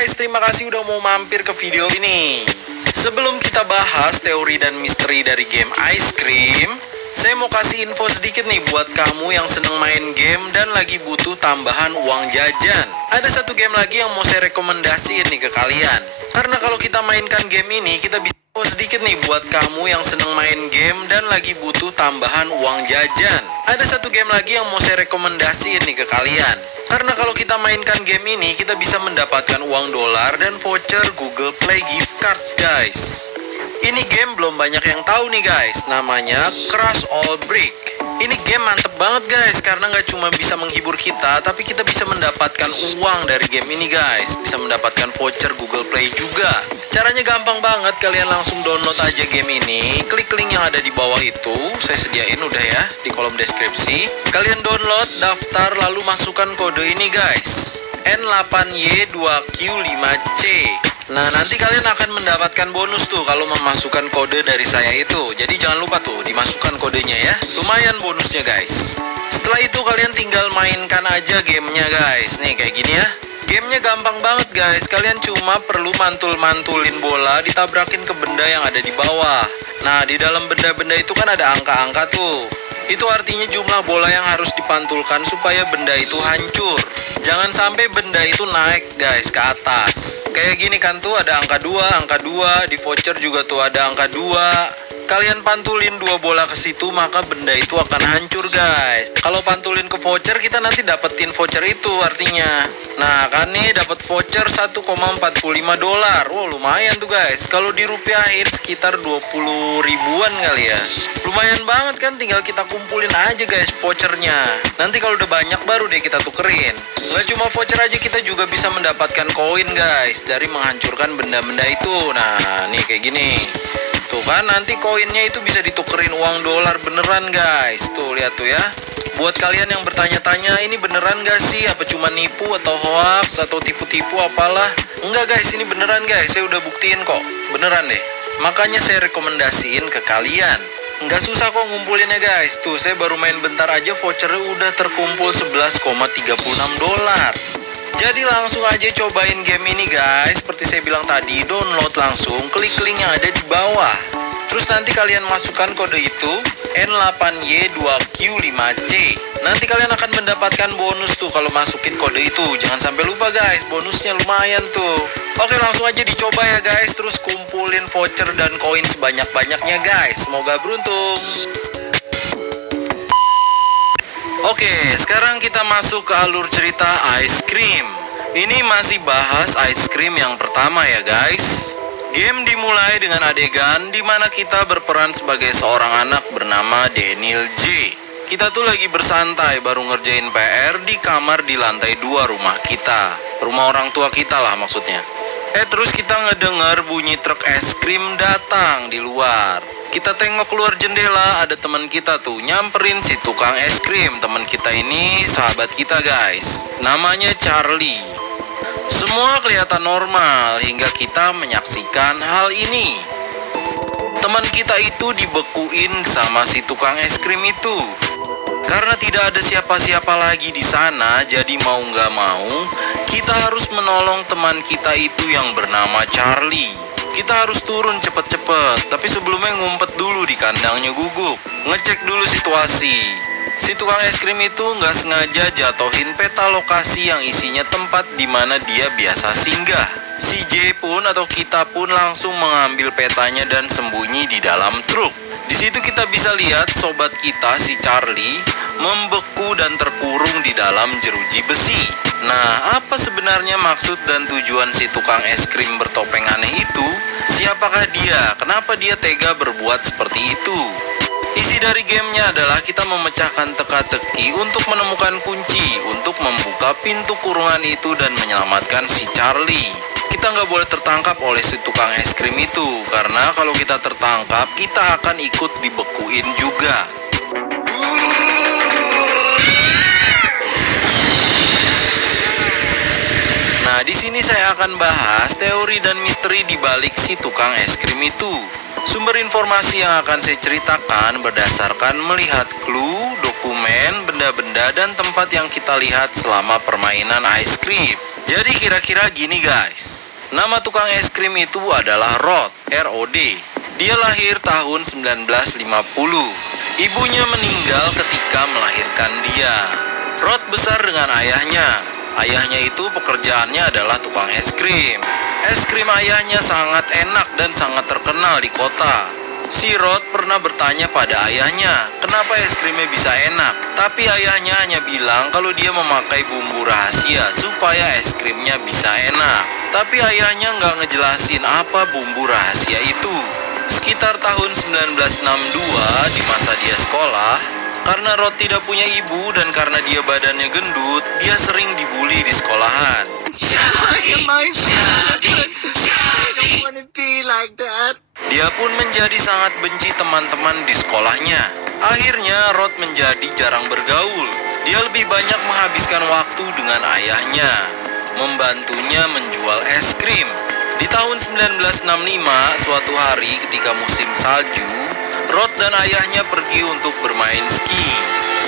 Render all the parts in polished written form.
guys, terima kasih udah mau mampir ke video ini. Sebelum kita bahas teori dan misteri dari game Ice Cream, saya mau kasih info sedikit nih buat kamu yang seneng main game dan lagi butuh tambahan uang jajan. Ada satu game lagi yang mau saya rekomendasiin nih ke kalian. Karena kalau kita mainkan game ini, kita bisa sedikit nih buat kamu yang seneng main game dan lagi butuh tambahan uang jajan. Ada satu game lagi yang mau saya rekomendasiin nih ke kalian. Karena kalau kita mainkan game ini, kita bisa mendapatkan uang dolar dan voucher Google Play gift cards, guys. Ini game belum banyak yang tahu nih guys, namanya Crash All Brick. Ini game mantep banget guys, karena nggak cuma bisa menghibur kita, tapi kita bisa mendapatkan uang dari game ini guys. Bisa mendapatkan voucher Google Play juga. Caranya gampang banget, kalian langsung download aja game ini. Klik link yang ada di bawah itu, saya sediain udah ya, di kolom deskripsi. Kalian download, daftar, lalu masukkan kode ini guys, N8Y2Q5C. Nah, nanti kalian akan mendapatkan bonus tuh kalau memasukkan kode dari saya itu. Jadi jangan lupa tuh dimasukkan kodenya ya. Lumayan bonusnya guys. Setelah itu kalian tinggal mainkan aja gamenya guys. Nih kayak gini ya. Gamenya gampang banget guys. Kalian cuma perlu mantul-mantulin bola, ditabrakin ke benda yang ada di bawah. Nah, di dalam benda-benda itu kan ada angka-angka tuh. Itu artinya jumlah bola yang harus dipantulkan supaya benda itu hancur. Jangan sampai benda itu naik guys ke atas. Kayak gini kan tuh ada angka 2, di voucher juga tuh ada angka 2. Kalian pantulin 2 bola ke situ, maka benda itu akan hancur guys. Kalau pantulin ke voucher, kita nanti dapetin voucher itu artinya. Nah kan nih dapat voucher 1,45 dolar. Wow, lumayan tuh guys. Kalau dirupiahin sekitar 20 ribuan kali ya. Lumayan banget kan, tinggal kita kumpulin aja guys vouchernya. Nanti kalau udah banyak baru deh kita tukerin. Nggak cuma voucher aja, kita juga bisa mendapatkan koin guys dari menghancurkan benda-benda itu. Nah nih kayak gini. Tuh kan, nanti koinnya itu bisa ditukerin uang dolar beneran guys. Tuh lihat tuh ya. Buat kalian yang bertanya-tanya, ini beneran gak sih? Apa cuma nipu atau hoax atau tipu-tipu apalah? Enggak guys, ini beneran guys. Saya udah buktiin kok. Beneran deh. Makanya saya rekomendasiin ke kalian. Nggak susah kok ngumpulinnya guys. Tuh saya baru main bentar aja vouchernya udah terkumpul 11,36 dolar. Jadi langsung aja cobain game ini guys. Seperti saya bilang tadi, download langsung, klik link yang ada di bawah. Terus nanti kalian masukkan kode itu, N8Y2Q5C. Nanti kalian akan mendapatkan bonus tuh kalau masukin kode itu. Jangan sampai lupa guys, bonusnya lumayan tuh. Oke, langsung aja dicoba ya guys. Terus kumpulin voucher dan koin sebanyak-banyaknya guys. Semoga beruntung. Oke, sekarang kita masuk ke alur cerita Ice Cream. Ini masih bahas Ice Cream yang pertama ya guys. Game dimulai dengan adegan di mana kita berperan sebagai seorang anak bernama Daniel J. Kita tuh lagi bersantai baru ngerjain PR di kamar di lantai 2 rumah kita. Rumah orang tua kita lah maksudnya. Terus kita ngedengar bunyi truk es krim datang di luar. Kita tengok keluar jendela, ada teman kita tuh nyamperin si tukang es krim. Teman kita ini sahabat kita guys, namanya Charlie. Semua kelihatan normal hingga kita menyaksikan hal ini. Teman kita itu dibekuin sama si tukang es krim itu. Karena tidak ada siapa-siapa lagi di sana, jadi mau nggak mau kita harus menolong teman kita itu yang bernama Charlie. Kita harus turun cepet-cepet, tapi sebelumnya ngumpet dulu di kandangnya Guguk. Ngecek dulu situasi. Si tukang es krim itu nggak sengaja jatohin peta lokasi yang isinya tempat di mana dia biasa singgah. Si J pun atau kita pun langsung mengambil petanya dan sembunyi di dalam truk. Di situ kita bisa lihat sobat kita si Charlie membeku dan terkurung di dalam jeruji besi. Nah, apa sebenarnya maksud dan tujuan si tukang es krim bertopeng aneh itu? Siapakah dia? Kenapa dia tega berbuat seperti itu? Isi dari gamenya adalah kita memecahkan teka-teki untuk menemukan kunci untuk membuka pintu kurungan itu dan menyelamatkan si Charlie. Kita nggak boleh tertangkap oleh si tukang es krim itu, karena kalau kita tertangkap, kita akan ikut dibekuin juga. Nah, di sini saya akan bahas teori dan misteri di balik si tukang es krim itu. Sumber informasi yang akan saya ceritakan berdasarkan melihat clue, dokumen, benda-benda, dan tempat yang kita lihat selama permainan ice cream. Jadi kira-kira gini guys, nama tukang es krim itu adalah Rod, R-O-D. Dia lahir tahun 1950. Ibunya meninggal ketika melahirkan dia. Rod besar dengan ayahnya. Ayahnya itu pekerjaannya adalah tukang es krim. Es krim ayahnya sangat enak dan sangat terkenal di kota. Si Rod pernah bertanya pada ayahnya, kenapa es krimnya bisa enak? Tapi ayahnya hanya bilang kalau dia memakai bumbu rahasia supaya es krimnya bisa enak. Tapi ayahnya nggak ngejelasin apa bumbu rahasia itu. Sekitar tahun 1962 di masa dia sekolah, karena Rod tidak punya ibu dan karena dia badannya gendut, dia sering dibully di sekolahan. Dia pun menjadi sangat benci teman-teman di sekolahnya. Akhirnya Rod menjadi jarang bergaul. Dia lebih banyak menghabiskan waktu dengan ayahnya, membantunya menjual es krim. Di tahun 1965, suatu hari ketika musim salju, Rod dan ayahnya pergi untuk bermain ski.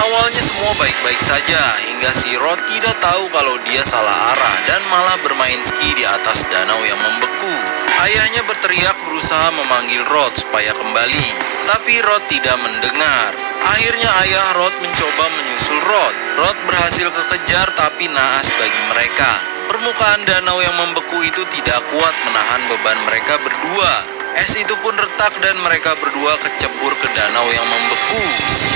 Awalnya semua baik-baik saja, hingga si Rod tidak tahu kalau dia salah arah dan malah bermain ski di atas danau yang membeku. Ayahnya berteriak berusaha memanggil Rod supaya kembali, tapi Rod tidak mendengar. Akhirnya ayah Rod mencoba menyusul Rod. Rod berhasil kekejar tapi naas bagi mereka. Permukaan danau yang membeku itu tidak kuat menahan beban mereka berdua. Es itu pun retak dan mereka berdua kecebur ke danau yang membeku.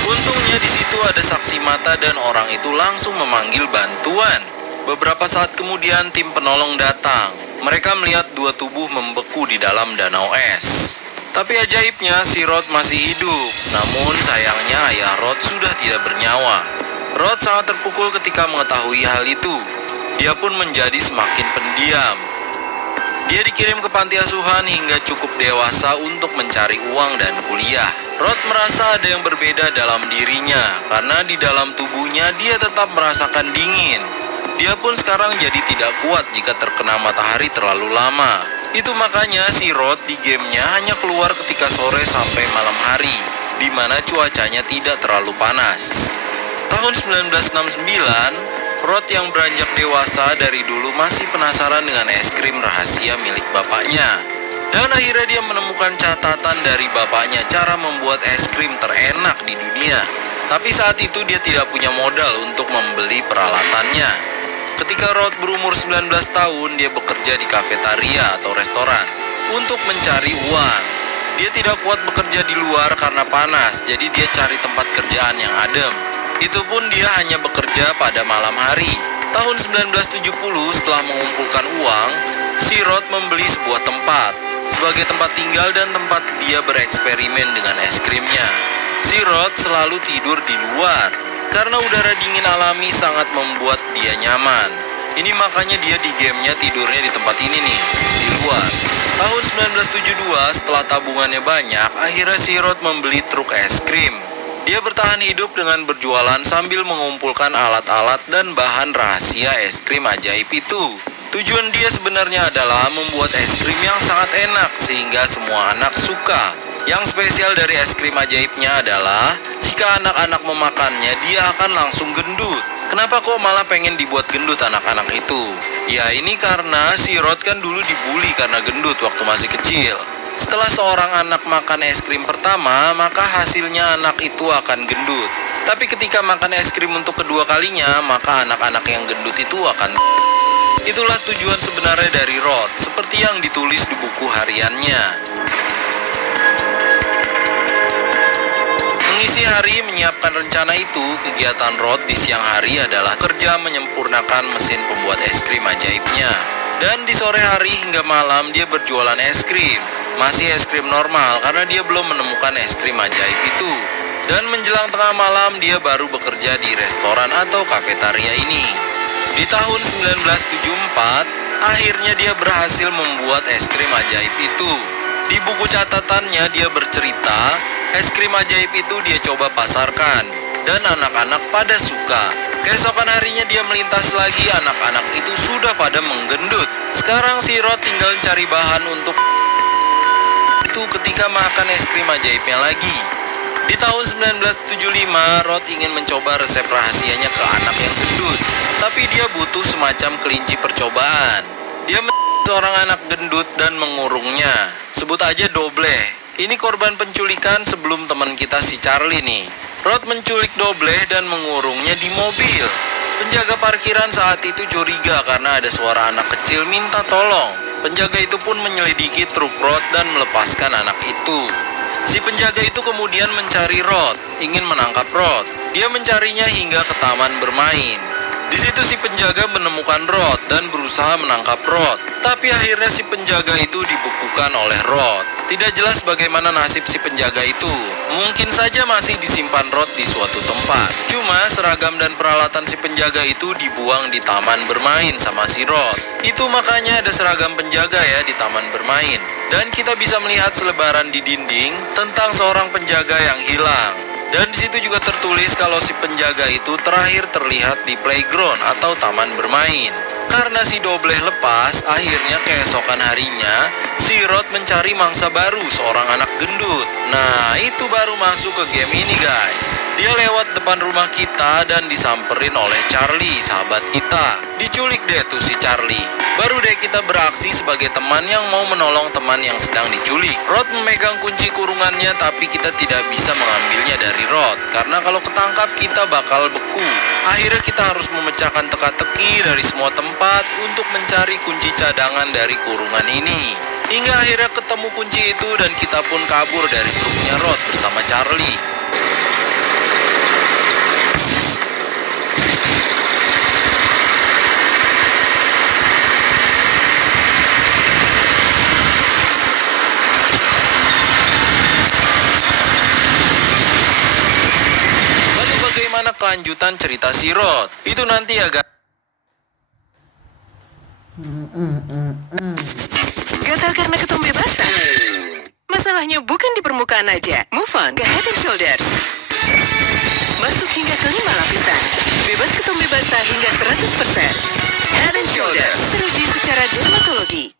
Untungnya di situ ada saksi mata dan orang itu langsung memanggil bantuan. Beberapa saat kemudian tim penolong datang. Mereka melihat dua tubuh membeku di dalam danau es. Tapi ajaibnya si Rod masih hidup. Namun sayangnya ayah Rod sudah tidak bernyawa. Rod sangat terpukul ketika mengetahui hal itu. Dia pun menjadi semakin pendiam. Dia dikirim ke panti asuhan hingga cukup dewasa untuk mencari uang dan kuliah. Rod merasa ada yang berbeda dalam dirinya, karena di dalam tubuhnya dia tetap merasakan dingin. Dia pun sekarang jadi tidak kuat jika terkena matahari terlalu lama. Itu makanya si Rod di gamenya hanya keluar ketika sore sampai malam hari, di mana cuacanya tidak terlalu panas. Tahun 1969, Rod yang beranjak dewasa dari dulu masih penasaran dengan es krim rahasia milik bapaknya. Dan akhirnya dia menemukan catatan dari bapaknya cara membuat es krim terenak di dunia. Tapi saat itu dia tidak punya modal untuk membeli peralatannya. Ketika Rod berumur 19 tahun, dia bekerja di kafetaria atau restoran untuk mencari uang. Dia tidak kuat bekerja di luar karena panas, jadi dia cari tempat kerjaan yang adem. Itu pun dia hanya bekerja pada malam hari. Tahun 1970 setelah mengumpulkan uang, si Rod membeli sebuah tempat sebagai tempat tinggal dan tempat dia bereksperimen dengan es krimnya. Si Rod selalu tidur di luar karena udara dingin alami sangat membuat dia nyaman. Ini makanya dia di gamenya tidurnya di tempat ini nih, di luar. Tahun 1972 setelah tabungannya banyak, akhirnya si Rod membeli truk es krim. Dia bertahan hidup dengan berjualan sambil mengumpulkan alat-alat dan bahan rahasia es krim ajaib itu. Tujuan dia sebenarnya adalah membuat es krim yang sangat enak sehingga semua anak suka. Yang spesial dari es krim ajaibnya adalah jika anak-anak memakannya dia akan langsung gendut. Kenapa kok malah pengen dibuat gendut anak-anak itu? Ya ini karena si Rod kan dulu dibully karena gendut waktu masih kecil. Setelah seorang anak makan es krim pertama, maka hasilnya anak itu akan gendut. Tapi ketika makan es krim untuk kedua kalinya, maka anak-anak yang gendut itu akan... Itulah tujuan sebenarnya dari Rod, seperti yang ditulis di buku hariannya. Mengisi hari menyiapkan rencana itu, kegiatan Rod di siang hari adalah kerja menyempurnakan mesin pembuat es krim ajaibnya. Dan di sore hari hingga malam dia berjualan es krim. Masih es krim normal karena dia belum menemukan es krim ajaib itu. Dan menjelang tengah malam dia baru bekerja di restoran atau kafetaria ini. Di tahun 1974, akhirnya dia berhasil membuat es krim ajaib itu. Di buku catatannya dia bercerita, es krim ajaib itu dia coba pasarkan dan anak-anak pada suka. Keesokan harinya dia melintas lagi, anak-anak itu sudah pada menggendut. Sekarang si Rod tinggal cari bahan untuk itu ketika makan es krim ajaibnya lagi. Di tahun 1975, Rod ingin mencoba resep rahasianya ke anak yang gendut. tapi dia butuh semacam kelinci percobaan. Dia seorang anak gendut dan mengurungnya. Sebut aja Dobleh. Ini korban penculikan sebelum teman kita si Charlie nih. Rod menculik Dobleh dan mengurungnya di mobil. Penjaga parkiran saat itu curiga karena ada suara anak kecil minta tolong. Penjaga itu pun menyelidiki truk Rod dan melepaskan anak itu. Si penjaga itu kemudian mencari Rod, ingin menangkap Rod. Dia mencarinya hingga ke taman bermain. Di situ si penjaga menemukan Rod dan berusaha menangkap Rod. Tapi akhirnya si penjaga itu dibekukan oleh Rod. Tidak jelas bagaimana nasib si penjaga itu. Mungkin saja masih disimpan Rod di suatu tempat. Cuma seragam dan peralatan si penjaga itu dibuang di taman bermain sama si Rod. Itu makanya ada seragam penjaga ya di taman bermain. Dan kita bisa melihat selebaran di dinding tentang seorang penjaga yang hilang. Dan di situ juga tertulis kalau si penjaga itu terakhir terlihat di playground atau taman bermain. Karena si Dobleh lepas, akhirnya keesokan harinya, si Rod mencari mangsa baru, seorang anak gendut. Nah, itu baru masuk ke game ini guys. Dia lewat depan rumah kita dan disamperin oleh Charlie, sahabat kita. Diculik deh tuh si Charlie. Baru deh kita beraksi sebagai teman yang mau menolong teman yang sedang diculik. Rod memegang kunci kurungannya tapi kita tidak bisa mengambilnya dari Rod. Karena kalau ketangkap kita bakal beku. Akhirnya kita harus memecahkan teka-teki dari semua tempat untuk mencari kunci cadangan dari kurungan ini. Hingga akhirnya ketemu kunci itu dan kita pun kabur dari truknya Rod bersama Charlie. Lalu bagaimana kelanjutan cerita si Rod? Itu nanti ya guys. Gatal karena ketombe basah? Masalahnya bukan di permukaan aja. Move on ke Head and Shoulders. Masuk hingga ke 5 lapisan. Bebas ketombe basah hingga 100%. Head and Shoulders. Teruji secara dermatologi.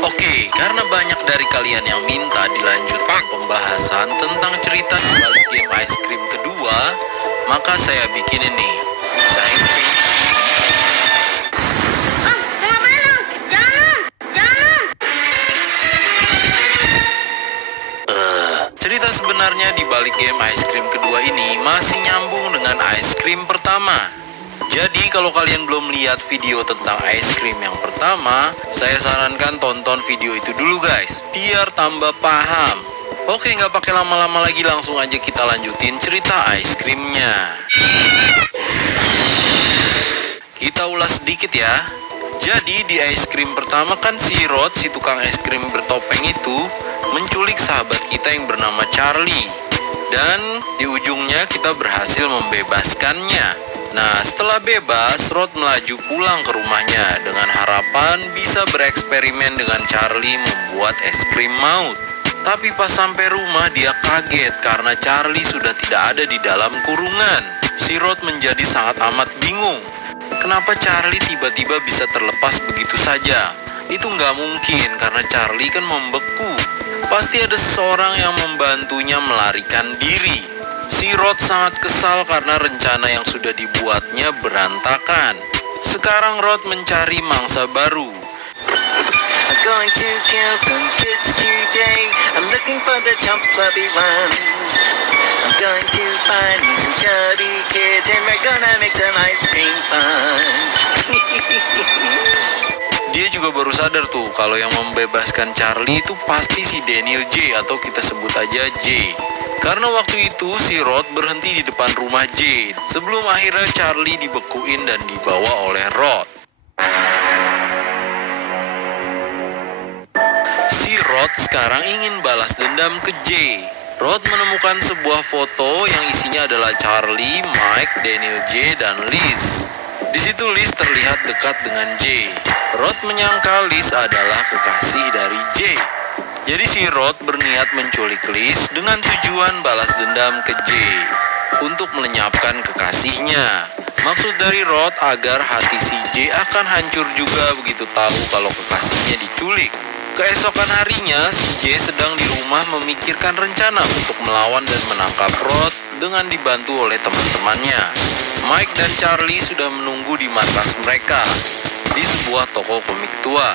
Oke, karena banyak dari kalian yang minta dilanjutkan pembahasan tentang cerita di balik game Ice Cream kedua, maka saya bikin ini. Ice Cream. Cerita sebenarnya di balik game Ice Cream kedua ini masih nyambung dengan Ice Cream pertama. Jadi kalau kalian belum lihat video tentang ice cream yang pertama, saya sarankan tonton video itu dulu guys, biar tambah paham. Oke, nggak pakai lama-lama lagi, langsung aja kita lanjutin cerita ice creamnya. Kita ulas sedikit ya. Jadi di ice cream pertama kan si Rod, si tukang es krim bertopeng itu, menculik sahabat kita yang bernama Charlie. Dan di ujungnya kita berhasil membebaskannya. Nah, setelah bebas, Rod melaju pulang ke rumahnya dengan harapan bisa bereksperimen dengan Charlie membuat es krim maut. Tapi pas sampai rumah dia kaget karena Charlie sudah tidak ada di dalam kurungan. Si Rod menjadi sangat amat bingung. Kenapa Charlie tiba-tiba bisa terlepas begitu saja? Itu nggak mungkin karena Charlie kan membeku. Pasti ada seseorang yang membantunya melarikan diri. Si Rod sangat kesal karena rencana yang sudah dibuatnya berantakan. Sekarang Rod mencari mangsa baru. I'm going to kill some kids today. I'm looking for the chubby ones. I'm going to find me some chubby kids and we're gonna make some ice cream fun. Dia juga baru sadar tuh kalau yang membebaskan Charlie itu pasti si Daniel J atau kita sebut aja J. Karena waktu itu si Rod berhenti di depan rumah J sebelum akhirnya Charlie dibekuin dan dibawa oleh Rod. Si Rod sekarang ingin balas dendam ke J. Rod menemukan sebuah foto yang isinya adalah Charlie, Mike, Daniel J, dan Liz. Di situ Liz terlihat dekat dengan J. Rod menyangka Liz adalah kekasih dari J. Jadi si Rod berniat menculik Liz dengan tujuan balas dendam ke J untuk melenyapkan kekasihnya. Maksud dari Rod agar hati si J akan hancur juga begitu tahu kalau kekasihnya diculik. Keesokan harinya, si Jay sedang di rumah memikirkan rencana untuk melawan dan menangkap Rod dengan dibantu oleh teman-temannya. Mike dan Charlie sudah menunggu di markas mereka di sebuah toko komik tua.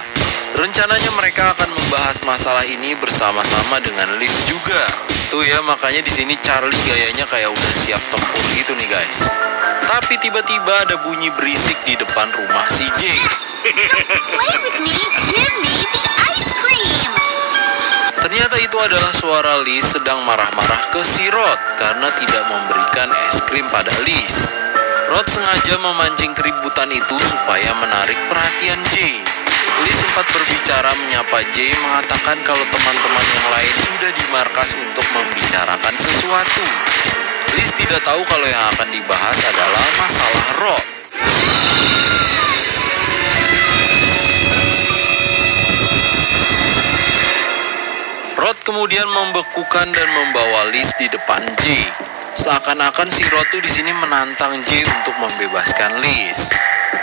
Rencananya mereka akan membahas masalah ini bersama-sama dengan Liz juga. Tuh ya, makanya di sini Charlie gayanya kayak udah siap tempur gitu nih guys. Tapi tiba-tiba ada bunyi berisik di depan rumah si Jay. Play with me, give me the ice cream. Ternyata itu adalah suara Liz sedang marah-marah ke si Rod karena tidak memberikan es krim pada Liz. Rod sengaja memancing keributan itu supaya menarik perhatian Jay. Liz sempat berbicara menyapa Jay, mengatakan kalau teman-teman yang lain sudah di markas untuk membicarakan sesuatu. Liz tidak tahu kalau yang akan dibahas adalah masalah Rod. Rod kemudian membekukan dan membawa Liz di depan Jay. Seakan-akan si Rod tuh di sini menantang Jay untuk membebaskan Liz.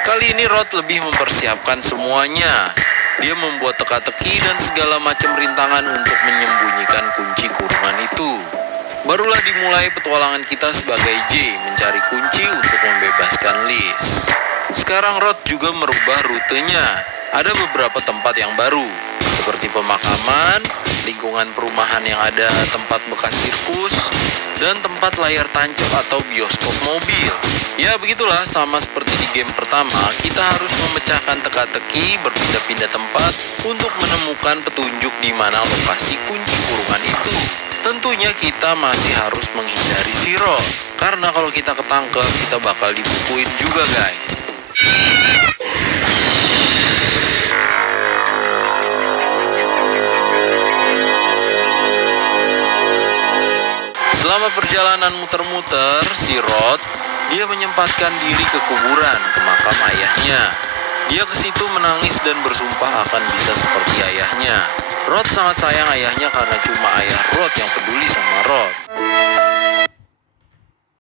Kali ini Rod lebih mempersiapkan semuanya. Dia membuat teka-teki dan segala macam rintangan untuk menyembunyikan kunci kurungan itu. Barulah dimulai petualangan kita sebagai Jay mencari kunci untuk membebaskan Liz. Sekarang Rod juga merubah rutenya. Ada beberapa tempat yang baru, seperti pemakaman, lingkungan perumahan yang ada tempat bekas sirkus, dan tempat layar tancap atau bioskop mobil. Ya begitulah, sama seperti di game pertama, kita harus memecahkan teka-teki, berpindah-pindah tempat untuk menemukan petunjuk di mana lokasi kunci kurungan itu. Tentunya kita masih harus menghindari si Rod, karena kalau kita ketangkep, kita bakal dibukuin juga guys. Selama perjalanan muter-muter, si Rod, dia menyempatkan diri ke kuburan, ke makam ayahnya. Dia ke situ menangis dan bersumpah akan bisa seperti ayahnya. Rod sangat sayang ayahnya karena cuma ayah Rod yang peduli sama Rod.